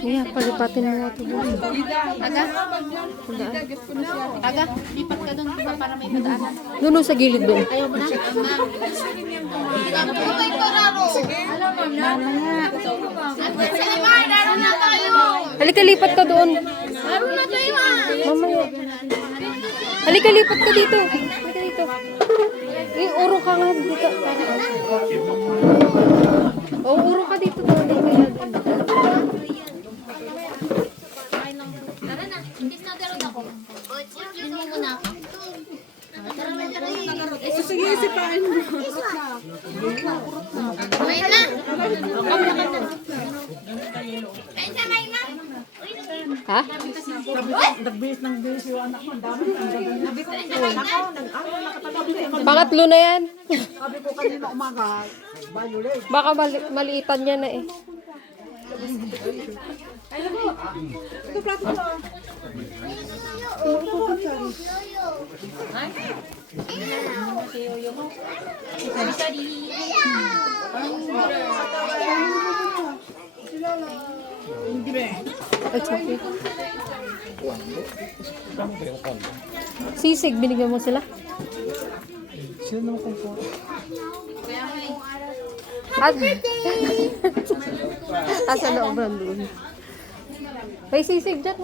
Iya, palipatin mo ito. Aga? Aga? Lipat ka doon para may madaanan. Doon sa gilid doon. Ayaw mo na? Halika, lipat ka doon. Mamaya. Halika, lipat ka dito. Halika dito. Uro ka nga dito. Uro ka dito. Tara na, kiss na dalon ako. Kiss mo muna ako. Sige, isipain mo. May na. Ha? Nagbihis ng bihis yung anak mo. Dami Pangatlo na yan. Sabi ko kanina umaga, violet. Baka maliitan niya na eh. Ito plato ko. Sisig, binigyan mo sila? Sino naman kung po? At, sa loob doon. May sisig dyan.